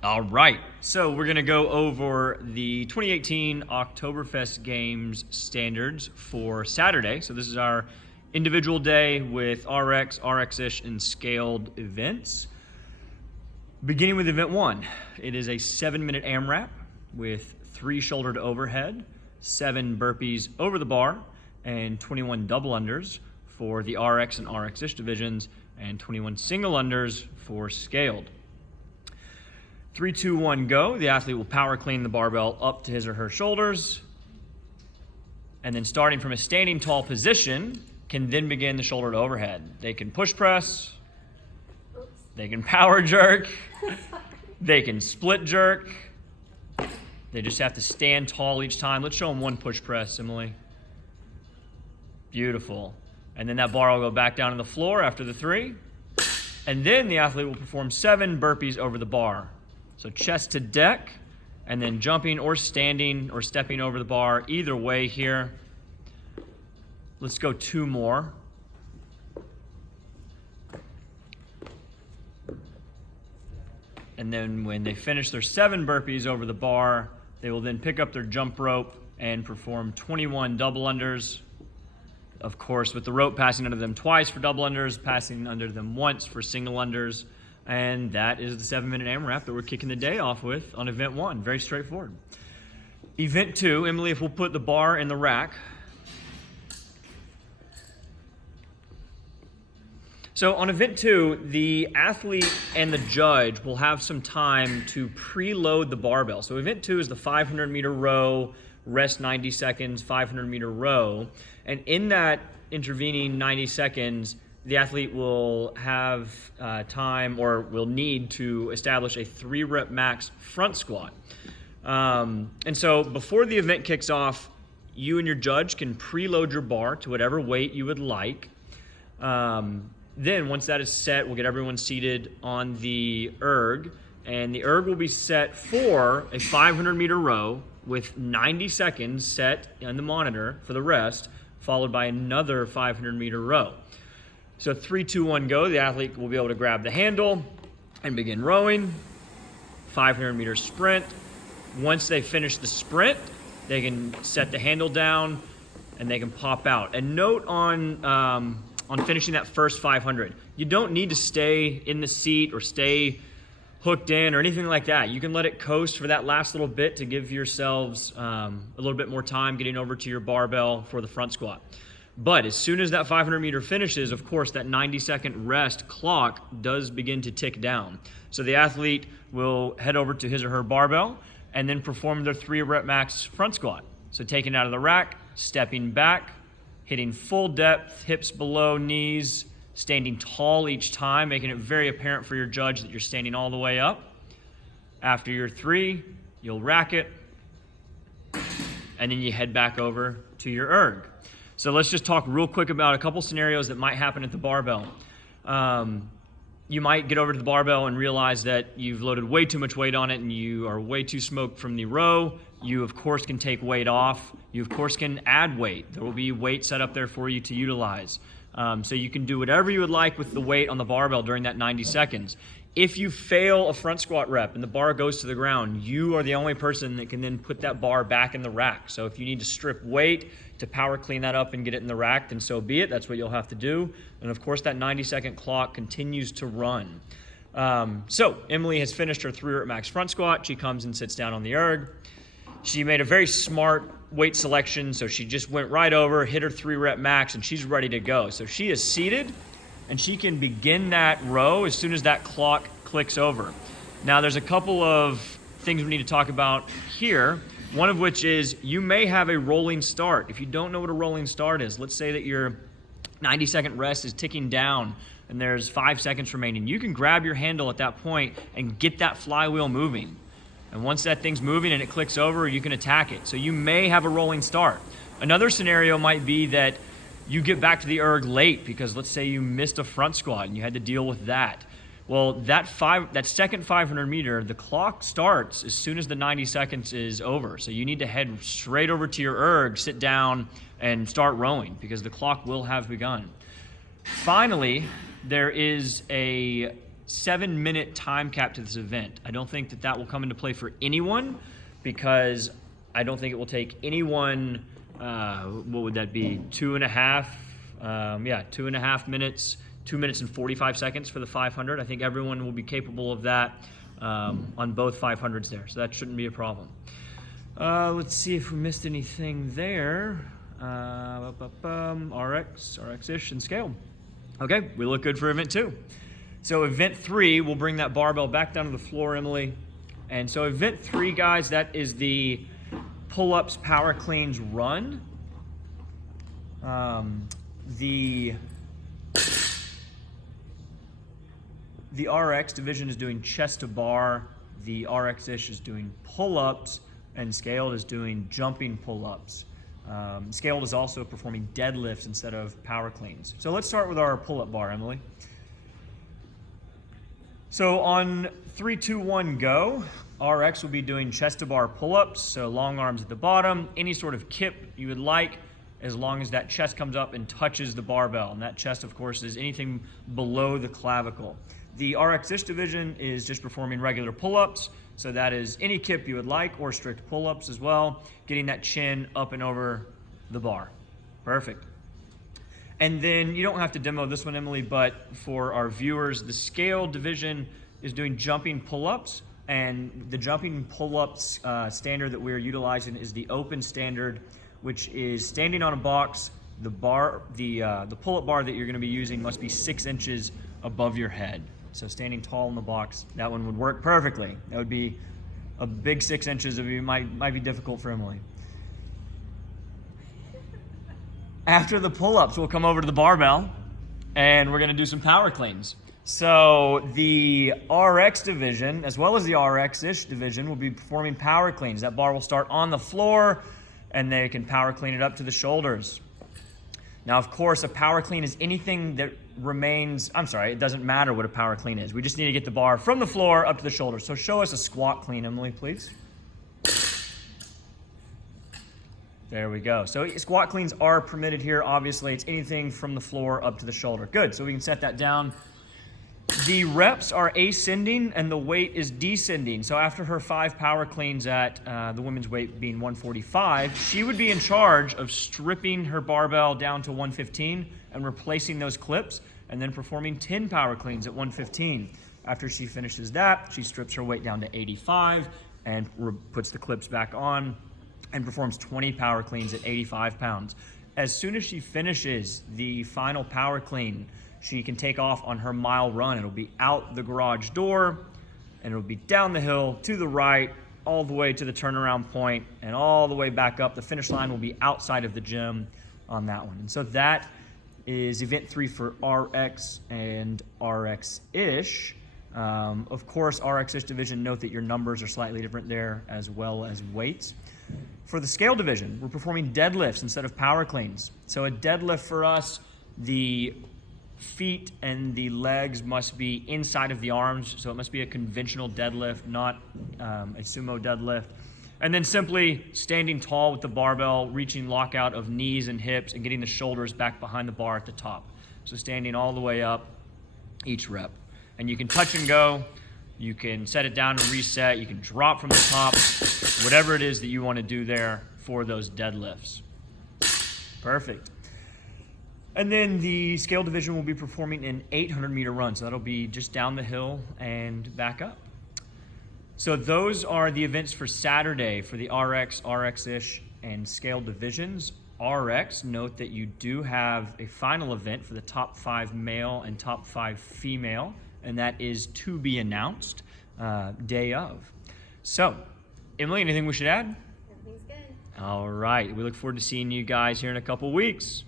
All right, so we're gonna go over the 2018 Oktoberfest Games standards for Saturday. So this is our individual day with RX, RX-ish, and scaled events. Beginning with event 1, it is a 7-minute AMRAP with 3 shoulder to overhead, 7 burpees over the bar, and 21 double unders for the RX and RX-ish divisions, and 21 single unders for scaled. 3, 2, 1, go. The athlete will power clean the barbell up to his or her shoulders, and then starting from a standing tall position, can then begin the shoulder to overhead. They can push press, they can power jerk, they can split jerk. They just have to stand tall each time. Let's show them one push press, Emily. Beautiful. And then that bar will go back down to the floor after the 3. And then the athlete will perform 7 burpees over the bar. So chest to deck, and then jumping or standing or stepping over the bar, either way here. Let's go 2 more. And then when they finish their 7 burpees over the bar, they will then pick up their jump rope and perform 21 double unders. Of course, with the rope passing under them twice for double unders, passing under them once for single unders. And that is the 7-minute AMRAP that we're kicking the day off with on event 1. Very straightforward. Event 2, Emily, if we'll put the bar in the rack. So on event 2, the athlete and the judge will have some time to preload the barbell. So event 2 is the 500-meter row, rest 90 seconds, 500-meter row. And in that intervening 90 seconds, the athlete will have time or will need to establish a 3-rep max front squat. And so before the event kicks off, you and your judge can preload your bar to whatever weight you would like. Then once that is set, we'll get everyone seated on the erg, and the erg will be set for a 500-meter row with 90 seconds set on the monitor for the rest, followed by another 500-meter row. So 3, 2, 1, go. The athlete will be able to grab the handle and begin rowing. 500-meter sprint. Once they finish the sprint, they can set the handle down and they can pop out. And note on finishing that first 500, you don't need to stay in the seat or stay hooked in or anything like that. You can let it coast for that last little bit to give yourselves a little bit more time getting over to your barbell for the front squat. But as soon as that 500 meter finishes, of course, that 90-second rest clock does begin to tick down. So the athlete will head over to his or her barbell and then perform their 3-rep max front squat. So taking it out of the rack, stepping back, hitting full depth, hips below knees, standing tall each time, making it very apparent for your judge that you're standing all the way up. After your 3, you'll rack it, and then you head back over to your erg. So let's just talk real quick about a couple scenarios that might happen at the barbell. You might get over to the barbell and realize that you've loaded way too much weight on it and you are way too smoked from the row. You, of course, can take weight off. You, of course, can add weight. There will be weight set up there for you to utilize. So you can do whatever you would like with the weight on the barbell during that 90 seconds. If you fail a front squat rep and the bar goes to the ground, you are the only person that can then put that bar back in the rack. So if you need to strip weight to power clean that up and get it in the rack, then so be it. That's what you'll have to do. And of course, that 90-second clock continues to run. So Emily has finished her 3-rep max front squat. She comes and sits down on the erg. She made a very smart weight selection, so she just went right over, hit her 3-rep max, and she's ready to go. So she is seated, and she can begin that row as soon as that clock clicks over. Now, there's a couple of things we need to talk about here, one of which is you may have a rolling start. If you don't know what a rolling start is, let's say that your 90-second rest is ticking down and there's 5 seconds remaining. You can grab your handle at that point and get that flywheel moving. And once that thing's moving and it clicks over, you can attack it. So you may have a rolling start. Another scenario might be that you get back to the erg late because let's say you missed a front squat and you had to deal with that. Well, that second 500 meter, the clock starts as soon as the 90 seconds is over. So you need to head straight over to your erg, sit down, and start rowing because the clock will have begun. Finally, there is a 7-minute time cap to this event. I don't think that will come into play for anyone, because I don't think it will take anyone, what would that be, 2.5 minutes, 2 minutes and 45 seconds for the 500. I think everyone will be capable of that on both 500s there, so that shouldn't be a problem. Let's see if we missed anything there. RX-ish, and scale. Okay, we look good for event 2. So event 3, we'll bring that barbell back down to the floor, Emily. And so event 3, guys, that is the pull-ups, power cleans run. The RX division is doing chest to bar. The RX-ish is doing pull-ups, and scaled is doing jumping pull-ups. Scaled is also performing deadlifts instead of power cleans. So let's start with our pull-up bar, Emily. So on 3, 2, 1, go. RX will be doing chest to bar pull-ups, so long arms at the bottom, any sort of kip you would like, as long as that chest comes up and touches the barbell. And that chest, of course, is anything below the clavicle. The RX-ish division is just performing regular pull-ups, so that is any kip you would like, or strict pull-ups as well, getting that chin up and over the bar. Perfect. And then you don't have to demo this one, Emily, but for our viewers, the scale division is doing jumping pull-ups, and the jumping pull-ups standard that we're utilizing is the open standard, which is standing on a box. The pull-up bar that you're going to be using must be 6 inches above your head. So standing tall in the box, that one would work perfectly. That would be a big 6 inches. It might be difficult for Emily. After the pull-ups, we'll come over to the barbell, and we're going to do some power cleans. So the RX division, as well as the RX-ish division, will be performing power cleans. That bar will start on the floor, and they can power clean it up to the shoulders. Now, of course, a power clean is anything that remains, it doesn't matter what a power clean is. We just need to get the bar from the floor up to the shoulders. So show us a squat clean, Emily, please. There we go. So squat cleans are permitted here. Obviously, it's anything from the floor up to the shoulder. Good, so we can set that down. The reps are ascending and the weight is descending. So after her 5 power cleans at the women's weight being 145, she would be in charge of stripping her barbell down to 115 and replacing those clips, and then performing 10 power cleans at 115. After she finishes that, she strips her weight down to 85 and puts the clips back on and performs 20 power cleans at 85 pounds. As soon as she finishes the final power clean, she can take off on her mile run. It'll be out the garage door, and it'll be down the hill to the right, all the way to the turnaround point, and all the way back up. The finish line will be outside of the gym on that one. And so that is event 3 for RX and RX-ish. Of course, RX-ish division, note that your numbers are slightly different there, as well as weights. For the scale division, we're performing deadlifts instead of power cleans. So a deadlift for us, the feet and the legs must be inside of the arms, so it must be a conventional deadlift, not a sumo deadlift. And then simply standing tall with the barbell, reaching lockout of knees and hips, and getting the shoulders back behind the bar at the top. So standing all the way up each rep. And you can touch and go, you can set it down and reset, you can drop from the top, whatever it is that you want to do there for those deadlifts. Perfect. And then the scale division will be performing an 800-meter run, so that'll be just down the hill and back up. So those are the events for Saturday for the RX, RX-ish, and scale divisions. RX, note that you do have a final event for the top 5 male and top 5 female, and that is to be announced day of. So, Emily, anything we should add? Everything's good. All right. We look forward to seeing you guys here in a couple weeks.